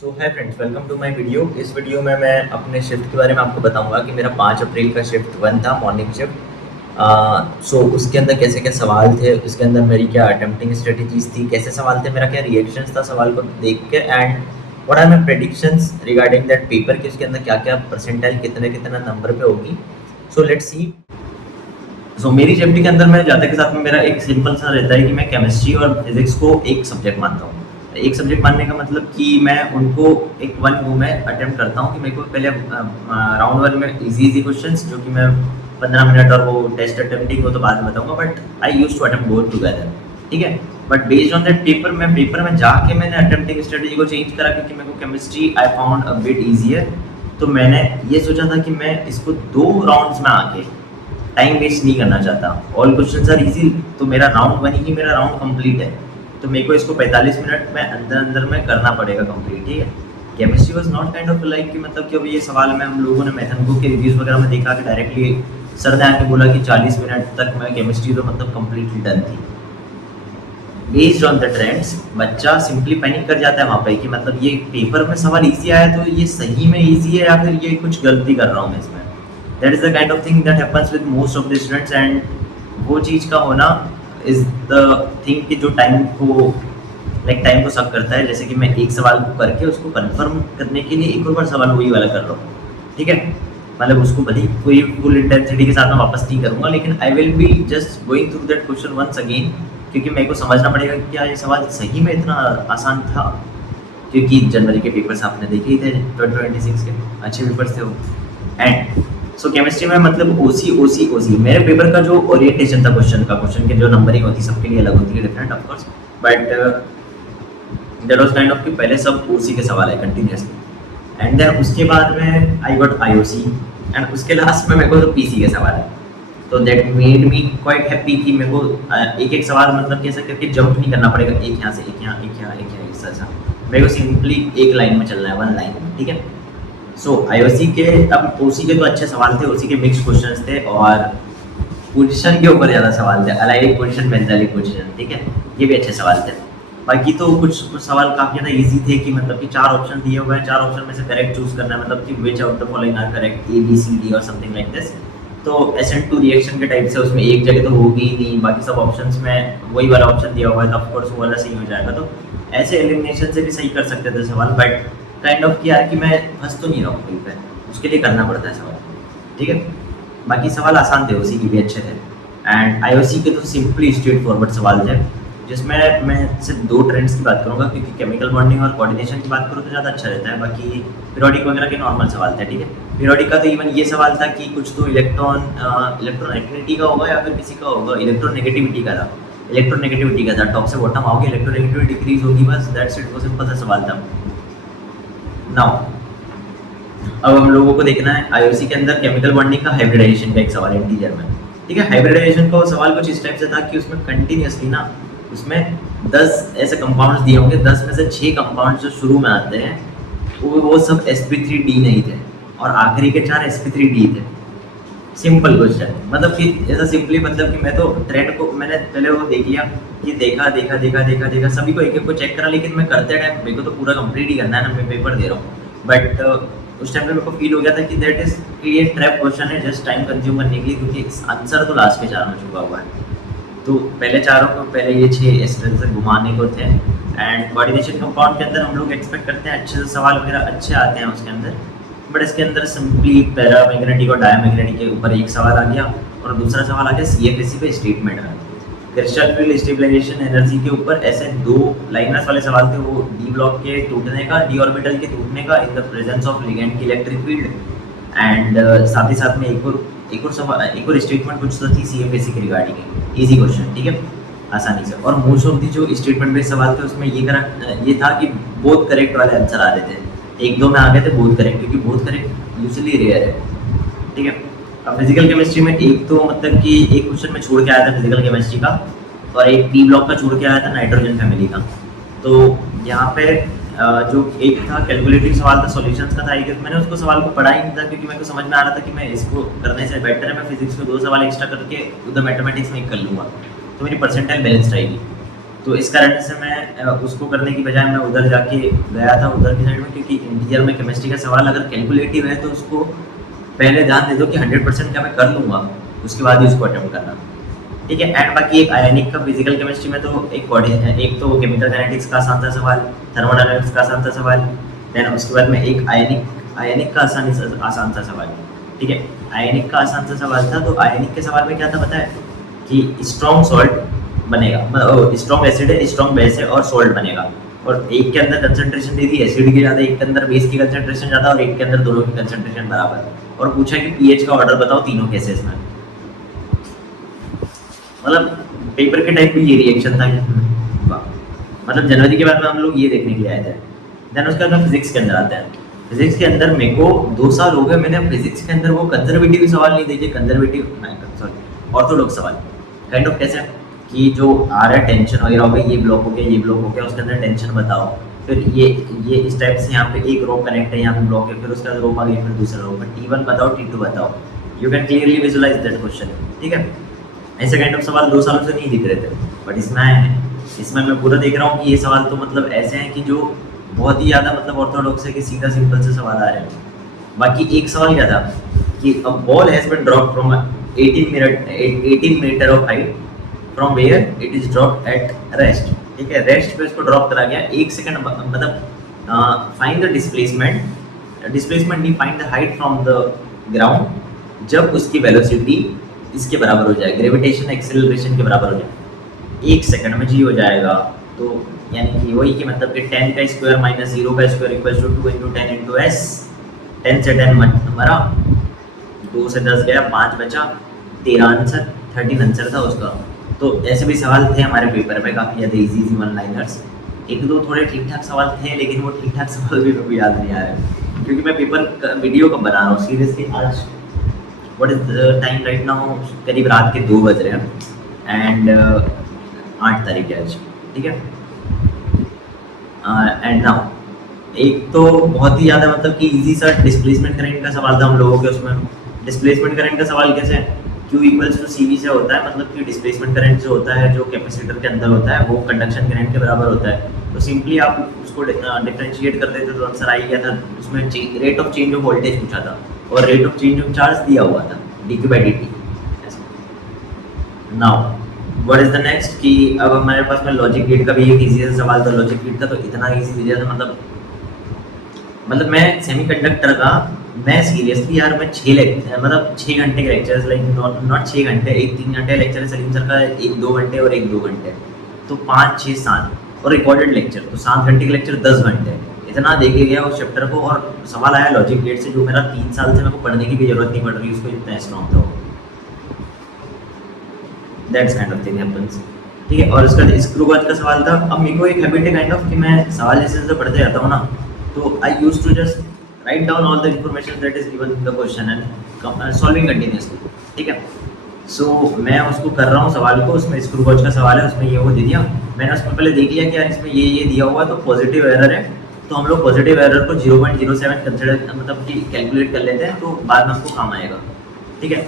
So hi friends, welcome to my video. इस video में मैं अपने शिफ्ट के बारे में आपको बताऊंगा कि मेरा 5 अप्रैल का शिफ्ट 1 था, मॉर्निंग शिफ्ट। सो उसके अंदर कैसे क्या सवाल थे, उसके अंदर मेरी क्या अटेम्प्टिंग स्ट्रेटजीज थी, कैसे सवाल थे, मेरा क्या रिएक्शंस था सवाल को देख के, and what are my predictions regarding that paper कि उसके अंदर क्या क्या परसेंटाइल कितने कितना नंबर पे होगी। So let's see. सो मेरी शिफ्ट के अंदर मैं जाते के साथ में मेरा एक सिंपल सा रहता है कि मैं केमिस्ट्री और फिजिक्स को एक सब्जेक्ट मानता हूँ। एक सब्जेक्ट मानने का मतलब कि मैं उनको एक वन गो में अटेम्प्ट करता हूँ कि मेरे को पहले राउंड वन में इजी क्वेश्चंस जो कि मैं 15 मिनट और वो टेस्ट अटेम्प्टिंग हो तो बाद में बताऊंगा, but I use to attempt both together. ठीक है, but based on that paper में जाके मैंने अटेम्प्टिंग स्ट्रेटजी को चेंज करा क्योंकि मेरे को chemistry I found a bit easier. तो मैंने ये सोचा था कि मैं इसको 2 राउंड्स में आके टाइम वेस्ट नहीं करना चाहता। ऑल क्वेश्चंस आर इजी, तो मेरा राउंड वन ही मेरा राउंड कंप्लीट है, तो मेरे को इसको 45 मिनट में अंदर अंदर में करना पड़ेगा कंप्लीट। ठीक है, chemistry was not kind of like कि मतलब कि अब ये सवाल में हम लोगों ने मैथन के रिव्यूज वगैरह में देखा कि डायरेक्टली सर ने आके बोला कि 40 मिनट तक मैं केमिस्ट्री तो मतलब कंप्लीटली डन थी। बेस्ड ऑन द ट्रेंड्स बच्चा सिंपली पैनिक कर जाता है वहाँ पे कि मतलब ये पेपर में सवाल इजी आया तो ये सही में इजी है या फिर ये कुछ गलती कर रहा हूँ मैं इसमें। That is the kind of thing that happens with most of the students, and वो चीज़ का होना इज द थिंग कि जो टाइम को सक करता है। जैसे कि मैं एक सवाल को करके उसको कंफर्म करने के लिए एक और बार सवाल वही वाला कर रहा हूँ। ठीक है, मतलब उसको भले कोई फुल इंटेंसिटी के साथ मैं वापस नहीं करूँगा, लेकिन I will be just going through that question once again, क्योंकि मेरे को समझना पड़ेगा कि क्या ये सवाल सही में इतना आसान था। क्योंकि जनवरी के पेपर्स आपने देखे ही थे, 2026 के अच्छे पेपर्स थे वो। एंड सो केमिस्ट्री में मतलब ओसी मेरे पेपर का जो ओरिएंटेशन था क्वेश्चन के जो नंबरिंग होती है सबके लिए अलग होती है, different of course, but that was kind of कि पहले सब ओसी के सवाल है कंटिन्यूसली, एंड देन उसके बाद में आई गॉट आईओसी, एंड उसके लास्ट में मेरे को तो पीसी के सवाल है। तो that made me quite happy कि मेरे को एक एक सवाल मतलब कैसे करके जंप नहीं करना पड़ेगा, एक यहाँ से एक यहाँ एक यहाँ एक यहाँ ऐसा मेरे को सिंपली एक लाइन में चलना है, वन लाइन में। ठीक है, सो आईओसी के अब ओसी के तो अच्छे सवाल थे, ओसी के मिक्स क्वेश्चंस थे और पोजीशन के ऊपर ज़्यादा सवाल थे, अलाइलिक पोजीशन, बेंजालिक पोजीशन। ठीक है, ये भी अच्छे सवाल थे। बाकी तो कुछ सवाल काफ़ी ज़्यादा इजी थे कि मतलब कि 4 ऑप्शन दिए हुए हैं, 4 ऑप्शन में से करेक्ट चूज करना है, मतलब कि which out the following are correct, A B C D और समथिंग लाइक दिस। तो एसेंट टू रिएक्शन के टाइप से उसमें एक जगह तो होगी ही नहीं, बाकी सब ऑप्शंस में वही वाला ऑप्शन दिया हुआ है तो ऑफकोर्स वो वाला सही हो जाएगा। तो ऐसे एलिमिनेशन से भी सही कर सकते थे सवाल, बट काइंड ऑफ कि यार कि मैं फंस तो नहीं रहा हूँ कहीं पे, उसके लिए करना पड़ता है सवाल। ठीक है, बाकी सवाल आसान थे, ओसी के भी अच्छे थे, एंड आईओसी के तो सिंपली स्ट्रेट फॉरवर्ड सवाल थे, जिसमें मैं सिर्फ 2 ट्रेंड्स की बात करूँगा क्योंकि केमिकल बॉन्डिंग और कोऑर्डिनेशन की बात करूँ तो ज़्यादा अच्छा रहता है। बाकी पीरियोडिक वगैरह के नॉर्मल सवाल थे। ठीक है, पीरियोडिक का तो इवन ये सवाल था कि कुछ तो इलेक्ट्रोनेगेटिविटी का होगा या फिर किसी का होगा, इलेक्ट्रोनेगेटिविटी का था, इलेक्ट्रोनेगेटिविटी का था। टॉप से बॉटम आओगे इलेक्ट्रोनेगेटिविटी डिक्रीज होगी, बस दैट्स इट, वो सिंपल सा सवाल था। नाउ अब हम लोगों को देखना है आईओसी के अंदर केमिकल बॉन्डिंग का हाइब्रिडाइजेशन का एक सवाल है इंटीजर में। ठीक है, हाइब्रिडाइजेशन का सवाल कुछ इस टाइप से था कि उसमें कंटिन्यूसली ना उसमें 10 ऐसे कंपाउंड्स दिए होंगे, 10 में से 6 कंपाउंड्स जो शुरू में आते हैं वो सब sp3d नहीं थे और आखिरी के 4 sp3d थे। सिंपल क्वेश्चन, मतलब कि ऐसा सिंपली मतलब कि मैं तो ट्रेंड को मैंने पहले वो देख लिया कि देखा सभी को एक एक को चेक करा, लेकिन मैं करते टाइम मेरे को तो पूरा कंप्लीट ही करना है ना, मैं पेपर दे रहा हूँ। बट उस टाइम पे मेरे को फील हो गया था कि दैट इज कि ये ट्रैप क्वेश्चन है जस्ट टाइम कंज्यूम करने के लिए, क्योंकि आंसर तो लास्ट के 4 में छुपा हुआ है। तो पहले चारों को पहले ये 6 इस तरह से घुमाने को थे, एंड कोऑर्डिनेशन कंपाउंड के अंदर हम लोग एक्सपेक्ट करते हैं अच्छे से सवाल वगैरह अच्छे आते हैं उसके अंदर, बट इसके अंदर सिंपली पैरामैग्नेटिक और डायमैग्नेटिक के ऊपर एक सवाल आ गया और दूसरा सवाल आ गया सीएफएसी पे स्टेटमेंट में। क्रिस्टल फील्ड स्टेबलाइजेशन एनर्जी के ऊपर ऐसे 2 लाइनर्स वाले सवाल थे, वो डी ब्लॉक के टूटने का, डी ऑर्बिटल के टूटने का in the presence of ligand की इलेक्ट्रिक फील्ड, एंड साथ ही साथ में एक और स्टेटमेंट कुछ तो थी सीएफएसी के रिगार्डिंग, इजी क्वेश्चन। ठीक है, आसानी से, और मोस्ट ऑफ दी जो स्टेटमेंट बेस्ड सवाल थे उसमें ये था कि बोथ करेक्ट वाले आंसर आ रहे थे, 1-2 में आ गए थे बोथ करेक्ट, क्योंकि बोथ करेक्ट यूजुअली रेयर है। ठीक है, अब फिजिकल केमिस्ट्री में एक तो मतलब कि एक क्वेश्चन में छोड़ के आया था फिजिकल केमिस्ट्री का, और एक डी ब्लॉक का छोड़ के आया था नाइट्रोजन फैमिली का। तो यहाँ पे जो एक था कैलकुलेटिव सवाल था, सॉल्यूशंस का था एक, मैंने उसको सवाल को पढ़ा ही नहीं था क्योंकि मेरे को समझ में आ रहा था कि मैं इसको करने से बेटर है मैं फिजिक्स को 2 सवाल एक्स्ट्रा करके उधर मैथमेटिक्स में कर लूँगा तो मेरी परसेंटाइल बैलेंस रहेगी। तो इस कारण से मैं उसको करने की बजाय मैं उधर जाके गया था उधर की साइड में, क्योंकि इंटीरियर में केमिस्ट्री का सवाल अगर कैलकुलेटिव है तो उसको पहले ध्यान दे दो कि 100% क्या मैं कर लूँगा, उसके बाद ही उसको अटेम्प्ट करना, ठीक है। एंड बाकी एक आयनिक का फिजिकल केमिस्ट्री में तो एक तो केमिकल काइनेटिक्स का आसान था सवाल, थर्मोडायनामिक्स का आसान था सवाल, देन उसके बाद में एक आयनिक का आसान था सवाल, ठीक है। आयनिक का आसान सा सवाल था, तो आयनिक के सवाल में क्या था पता है कि स्ट्रॉन्ग सॉल्ट बनेगा, मतलब स्ट्रॉन्ग एसिड है, स्ट्रॉन्ग बेस है और सॉल्ट बनेगा, और एक के अंदर कंसंट्रेशन दी थी एसिड की ज़्यादा, एक के अंदर बेस की कंसंट्रेशन ज़्यादा और एक के अंदर दोनों की कंसंट्रेशन बराबर, और पूछा कि पीएच का ऑर्डर बताओ तीनों केसेस में। मतलब पेपर के टाइप भी ये रिएक्शन था, मतलब जनवरी के बाद में हम लोग ये देखने के लिए आए थे। देन उसके बाद फिजिक्स के अंदर आते हैं। फिजिक्स के अंदर मेरे को 2 साल हो गए, मैंने फिजिक्स के अंदर वो कंजर्वेटिव सवाल नहीं देखे, ऑर्थोडॉक्स सवाल काइंड ऑफ कैसे कि जो आ रहा है टेंशन वगैरह हो गया, ये ब्लॉक हो गया, ये ब्लॉक हो गया, उसके अंदर टेंशन बताओ, फिर ये इस टाइप से यहाँ पे एक रो कनेक्ट है, यहाँ पे ब्लॉक है, फिर उसके बाद रो आ गई, फिर दूसरा रो, फिर T1 बताओ, T2 बताओ, you can clearly visualize that question, ठीक है। ऐसे काइंड ऑफ सवाल 2 सालों से नहीं दिख रहे थे, बट इसमें आए हैं। इसमें मैं पूरा देख रहा हूँ कि ये सवाल तो मतलब ऐसे हैं कि जो बहुत ही ज़्यादा मतलब ऑर्थोडॉक्स है कि सीधा सिंपल से सवाल आ रहे हैं। बाकी एक सवाल क्या था कि a ball has been dropped from 18 meter of height, from where it is dropped at rest, ठीक है। रेस्ट पे इसको ड्रॉप करा गया 1 सेकंड, मतलब फाइंड द डिस्प्लेसमेंट नहीं, find the height from the ground जब उसकी वेलोसिटी इसके बराबर हो जाए, ग्रेविटेशन एक्सेलरेशन के बराबर हो जाए, 1 सेकंड में जी हो जाएगा। तो यानी कि वही कि मतलब कि 10 का स्क्वायर माइनस 0 का square equals to 2 into 10 into s, 10 से 10 मरा, 2 से 10 गया, 5 बचा, 13 आंसर, 13 आंसर था उसका। तो ऐसे भी सवाल थे हमारे पेपर में काफ़ी ज़्यादा इजी वन लाइनर्स, एक दो थोड़े ठीक ठाक सवाल थे, लेकिन वो ठीक ठाक सवाल भी मेरे को याद नहीं आ रहे, क्योंकि मैं पेपर वीडियो कब बना रहा हूँ सीरियसली। आज what is time right now, करीब रात के 2 बज रहे हैं, एंड 8 तारीख है आज, ठीक है। एंड नाउ एक तो बहुत ही ज़्यादा मतलब कि इजी सा डिस्प्लेसमेंट करंट का सवाल था हम लोगों के, उसमें डिस्प्लेसमेंट करंट का सवाल कैसे है, Q इक्वल्स टू CV से होता है, मतलब कि डिस्प्लेसमेंट करंट जो होता है जो कैपेसिटर के अंदर होता है वो कंडक्शन करंट के बराबर होता है। तो सिंपली आप उसको डिफरेंशिएट कर देते तो आंसर आ ही गया था। उसमें rate of change of voltage पूछा था और rate of change of charge दिया हुआ था dQ/dt। Now what is the next कि अब हमारे पास में लॉजिक गेट का भी एक इजी सा सवाल था। लॉजिक गेट का तो इतना इजी दिया था, मतलब मैं सेमीकंडक्टर का, मैं सीरियसली यार मैं 6 घंटे के लेक्चर्स, लाइक नॉट 6 घंटे, एक 3 घंटे लेक्चर है सलीम सर का, एक 2 घंटे और एक 2 घंटे, तो 5, 6, 7 और रिकॉर्डेड लेक्चर, तो 7 घंटे के लेक्चर 10 घंटे, इतना देखे गया उस चैप्टर को। और सवाल आया लॉजिक गेट से जो मेरा 3 साल से मेरे को पढ़ने की भी जरूरत नहीं पड़ रही, उसको इतना स्ट्रॉन्ग था। That's kind of thing happens, ठीक है। और उसका स्क्रूबाज का सवाल था। अब मेरे को एक हैबिट है काइंड ऑफ कि मैं सवाल जैसे जैसे पढ़ते जाता हूँ ना, तो I used to just write down all the information that is given in the question and solving continuously, ठीक है। सो मैं उसको कर रहा हूँ सवाल को, उसमें स्क्रूबाज का सवाल है, उसमें ये वो दे दिया मैंने, उसमें पहले देख लिया कि यार इसमें ये दिया हुआ है तो पॉजिटिव एरर है, तो हम लोग पॉजिटिव एरर को 0.07 कंसिडर मतलब कि कैलकुलेट कर लेते हैं, तो बाद में हमको काम आएगा, ठीक है।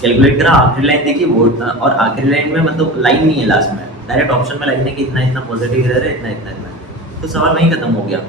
कैलकुलेट करा, आखिरी लाइन देखी वो, और आखिरी लाइन में मतलब लाइन नहीं है लास्ट में, डायरेक्ट ऑप्शन में लाइन है कि इतना इतना पॉजिटिव एरर है, इतना इतना इतना, तो सवाल वहीं खत्म हो गया।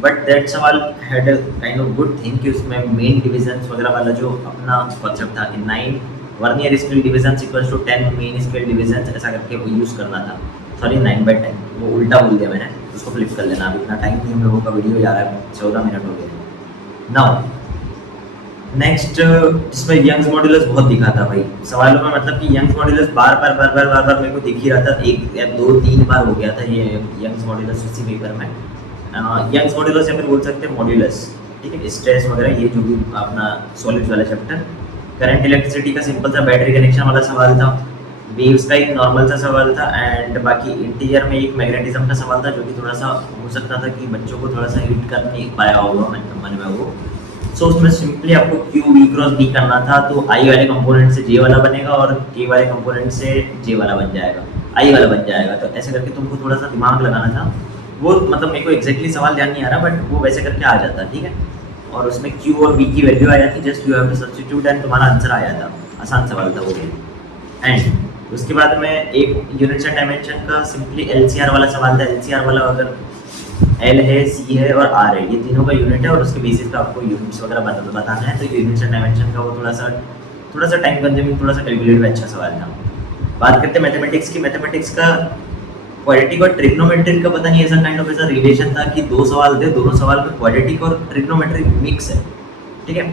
बट दैट सवाल had kind of good thing कि उसमें मेन डिविजन्स वगैरह वाला जो अपना कॉन्सेप्ट था कि 9 vernier scale divisions equals to 10 main scale divisions, ऐसा करके वो यूज़ करना था। सॉरी 9/10, वो उल्टा बोल दिया मैंने, उसको फ्लिप कर लेना। अब इतना टाइम नहीं हम लोगों का वीडियो जा रहा है, 14 मिनट हो गए। नाउ नेक्स्ट, जिसमें यंग्स मॉड्यूलस बहुत दिखा था भाई सवालों में, मतलब कि यंग्स मॉड्यूलस बार बार मेरे को दिख ही रहा था, 1 या 2-3 बार हो गया था ये यंग्स मॉड्यूलस उसी पेपर में। यंग्स मॉड्यूलस या फिर बोल सकते हैं मॉड्यूलस, ठीक है, स्ट्रेस वगैरह, ये जो भी अपना सॉलिड्स वाला चैप्टर। करंट इलेक्ट्रिसिटी का सिंपल सा बैटरी कनेक्शन वाला सवाल था। वेव्स का एक नॉर्मल सा सवाल था, एंड बाकी इंटीरियर में एक मैग्नेटिज्म का सवाल था, जो कि थोड़ा सा हो सकता था कि बच्चों को थोड़ा सा हिट कर नहीं पाया होगा मन में वो। सो उसमें सिंपली आपको Q V क्रॉस B करना था, तो I वाले कंपोनेंट से J वाला बनेगा और K वाले कंपोनेंट से J वाला बन जाएगा, I वाला बन जाएगा। तो ऐसे करके तुमको थोड़ा सा दिमाग लगाना था, वो मतलब मेरे को एग्जैक्टली सवाल ध्यान नहीं आ रहा, बट वो वैसे करके आ जाता, ठीक है। और उसमें Q और V की वैल्यू आ जाती, just you have to substitute and तुम्हारा आंसर आ जाता। आसान सवाल था वो भी। एंड उसके बाद में एक यूनिट्स एंड डायमेंशन का सिंपली एलसीआर वाला सवाल था। एलसीआर वाला अगर एल है, सी है और आर है, ये तीनों का यूनिट है और उसके बेसिस पे आपको यूनिट्स वगैरह बताना है। तो यूनिट्स एंड डायमेंशन का वो थोड़ा सा टाइम कंज्यूमिंग, थोड़ा सा कैलकुलेटिव अच्छा सवाल था। बात करते हैं मैथमेटिक्स की। मैथमेटिक्स का क्वाड्रेटिक और ट्रिग्नोमेट्रिक का पता नहीं ऐसा काइंड ऑफ ऐसा रिलेशन था कि दो सवाल थे, दोनों सवाल में क्वाड्रेटिक और ट्रिग्नोमेट्रिक मिक्स है, ठीक है।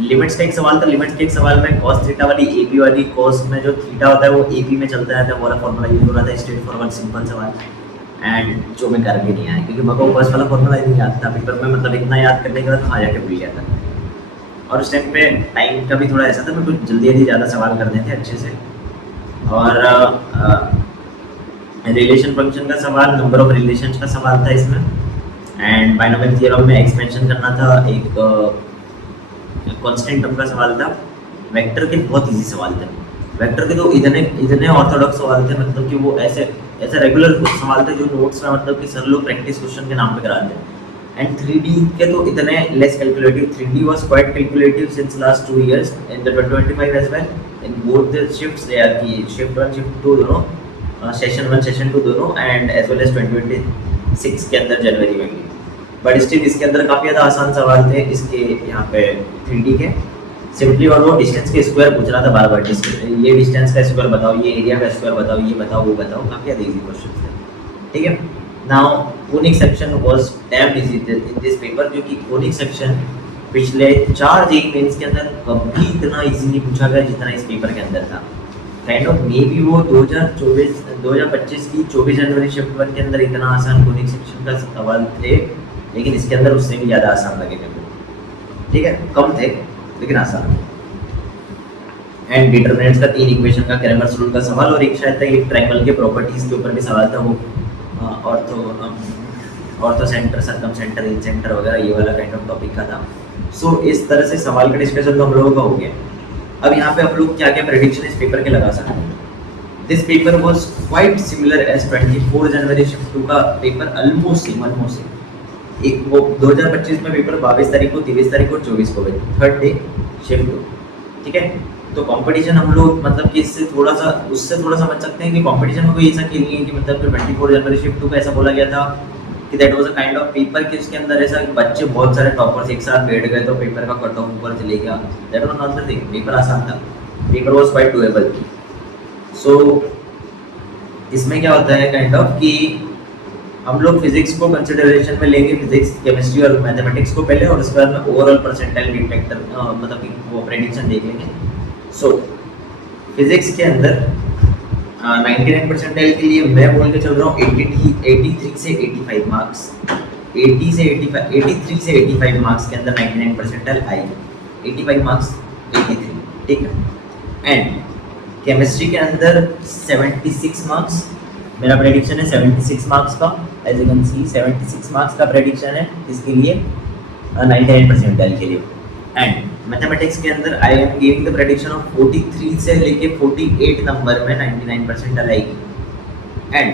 लिमिट्स का एक सवाल था। लिमिट्स के एक सवाल में कॉस थीटा वाली एपी वाली, कॉस में जो थीटा होता है वो एपी में चलता रहता है, वो वाला फॉर्मूला यूज हो रहा था। स्ट्रेट फॉरवर्ड सिंपल सवाल एंड जो मैं कर भी नहीं आया क्योंकि मेरे को फर्स्ट वाला फॉर्मूला नहीं याद था पेपर में, मतलब इतना याद करने के बाद वहाँ जाके भूल गया था। और उस टाइम पे टाइम का भी थोड़ा ऐसा था, मेरे को जल्दी जल्दी ज़्यादा सवाल करने थे अच्छे से। और रिलेशन फंक्शन का सवाल, नंबर ऑफ रिलेशंस का सवाल था इसमें, एंड बाइनोमियल थ्योरम में एक्सपेंशन करना था। एक कांस्टेंट टर्म का सवाल था। वेक्टर के बहुत इजी सवाल थे। वेक्टर के तो इतने ऑर्थोडॉक्स सवाल थे, मतलब कि वो ऐसे रेगुलर सवाल थे जो नोट्स में, मतलब कि सर लोग प्रैक्टिस क्वेश्चन के नाम पे कराते हैं। एंड 3D के तो इतने less calculative. 3D was quite calculative since last 2 years in the 2025 as well in both the shifts. They are की शिफ्ट 1 शिफ्ट 2 दोनों, सेशन 1 सेशन 2 दोनों, एंड एज वेल एज 2026 के अंदर जनवरी में भी। बट स्टिल इसके अंदर काफ़ी ज़्यादा आसान सवाल थे इसके यहाँ पे 3D के। सिंपली और वो डिस्टेंस के स्क्वायर पूछ रहा था बार बार। ये डिस्टेंस का स्क्वायर बताओ, ये एरिया का स्क्वायर बताओ, ये बताओ, वो बताओ। काफ़ी ज़्यादा इजी क्वेश्चन थे, ठीक है। Now conic section was dam easy in this paper, क्योंकि कोनिक सेक्शन पिछले 4 जेईई मेंस के अंदर कभी इतना इजी नहीं पूछा गया जितना इस पेपर के अंदर था। काइंड ऑफ मे बी वो 2025 की 24 जनवरी शिफ्ट 1 के अंदर इतना आसान कोनिक सेक्शन का सवाल थे, लेकिन इसके अंदर उससे भी ज़्यादा आसान लगे मेरे को, ठीक है। कम थे लेकिन आसान। एंड डिटरमिनेंट्स का 3 इक्वेशन का क्रैमर्स रूल का सवाल, और एक शायद था एक ट्रायंगल के प्रॉपर्टीज के ऊपर भी सवाल था, वो ऑर्थो सेंटर, सर्कम सेंटर, इन सेंटर वगैरह, ये वाला काइंड ऑफ टॉपिक का था। सो इस तरह से सवाल का डिस्कशन तो हम लोगों का हो गया। अब यहाँ पे आप लोग क्या क्या प्रेडिक्शन इस पेपर के लगा सकते हैं। This paper was quite similar as 24 January shift 2 का पेपर, ऑलमोस्ट सेम। एक वो 2025 में पेपर 22 तारीख को, 23 तारीख को, 24 को, थर्ड डे शिफ्ट 2, ठीक है। तो कंपटीशन हम लोग मतलब कि उससे थोड़ा समझ सकते हैं कि कंपटीशन में कोई ऐसा खेल नहीं है कि मतलब 24 जनवरी शिफ्ट 2 का ऐसा बोला गया था कि that was a kind of paper कि उसके अंदर ऐसा बच्चे बहुत सारे टॉपर्स एक साथ बैठ गए तो पेपर का कट ऑफ ऊपर चले गया। That was not the thing. Paper आसान था, पेपर वाज क्वाइट डूएबल। सो इसमें क्या होता है काइंड ऑफ कि हम लोग फिजिक्स को कंसिडरेशन में लेंगे, फिजिक्स, केमिस्ट्री और मैथमेटिक्स को पहले, और उसके बाद में ओवरऑल परसेंटाइल डिटेक्टर मतलब कि वो प्रेडिक्शन देख लेंगे। सो फिजिक्स के अंदर 99 परसेंटाइल के लिए मैं बोल के चल रहा हूँ 83 से 85 मार्क्स, 83 से 85 मार्क्स के अंदर 99 परसेंटाइल आएगी। 85 मार्क्स 83, ठीक है। एंड केमिस्ट्री के अंदर 76 मार्क्स मेरा प्रेडिक्शन है, 76 मार्क्स का। As you can see 76 marks का प्रेडिक्शन है इसके लिए 99 परसेंटाइल के लिए। एंड मैथमेटिक्स के अंदर I am giving the prediction of 43 से लेके 48 नंबर में 99 परसेंटाइल आएगी। एंड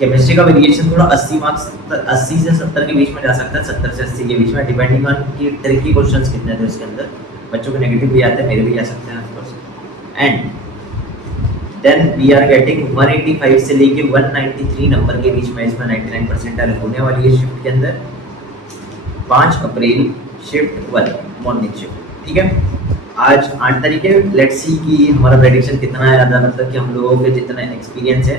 केमिस्ट्री का वेरिएशन थोड़ा 80 मार्क्स, 80 से 70 के बीच में जा सकता है, 70 से 80 के बीच में, डिपेंडिंग ऑन कि ट्रिकी क्वेश्चंस कितने थे उसके अंदर। बच्चों के नेगेटिव भी आते हैं, मेरे भी आ सकते हैं of course. And then we are getting 185 से लेके 193 नंबर के बीच में इसमें 99 परसेंटाइल होने वाली है शिफ्ट के अंदर। 5 अप्रैल शिफ्ट 1 मॉर्निंग शिफ्ट, ठीक है। आज 8 तारीख है। लेट्स सी कि हमारा प्रेडिक्शन कितना है, ज़्यादा मतलब कि हम लोगों के जितना एक्सपीरियंस है,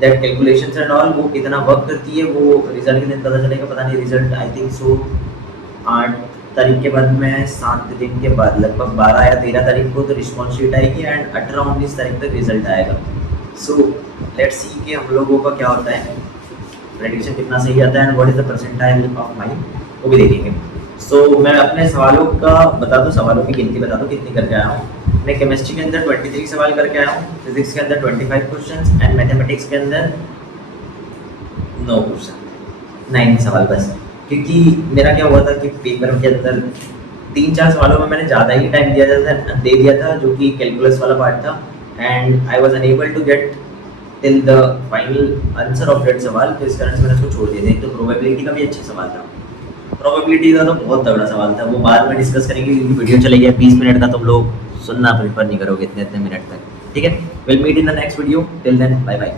दैट कैलकुलेशंस एंड ऑल, वो कितना वर्क करती है, वो रिजल्ट के दिन पता चलेगा। पता नहीं रिजल्ट आई थिंक सो 8 तारीख के बाद में 7 दिन के बाद लगभग 12 या 13 तारीख को तो रिस्पॉन्स शीट आएगी, एंड 18-19 तारीख तक रिजल्ट आएगा। सो लेट्स सी कि हम लोगों का क्या होता है, प्रेडिक्शन कितना सही आता है, and what is the percentile of mine, वो भी देखेंगे। सो मैं अपने सवालों का बता दूं, सवालों की गिनती बता दूं कितनी करके आया हूँ। मैं केमिस्ट्री के अंदर 23 सवाल करके आया हूँ, फिजिक्स के अंदर 25 क्वेश्चंस, एंड मैथमेटिक्स के अंदर 9 क्वेश्चन, 9 सवाल बस। क्योंकि मेरा क्या हुआ था कि पेपर के अंदर 3-4 सवालों में मैंने ज़्यादा ही टाइम दे दिया था जो कि कैलकुलस वाला पार्ट था, and I was unable to get till the final answer of that सवाल। तो इस कारण से मैंने उसको छोड़ दिया था। तो प्रोबेबिलिटी का भी अच्छा सवाल था, प्रोबेबिलिटी का तो बहुत तगड़ा सवाल था। वो बाद में डिस्कस करेंगे क्योंकि वीडियो चले गया 20 मिनट का, तुम लोग सुनना प्रेफर नहीं करोगे इतने मिनट तक। ठीक है, will meet in the next video, till then bye bye.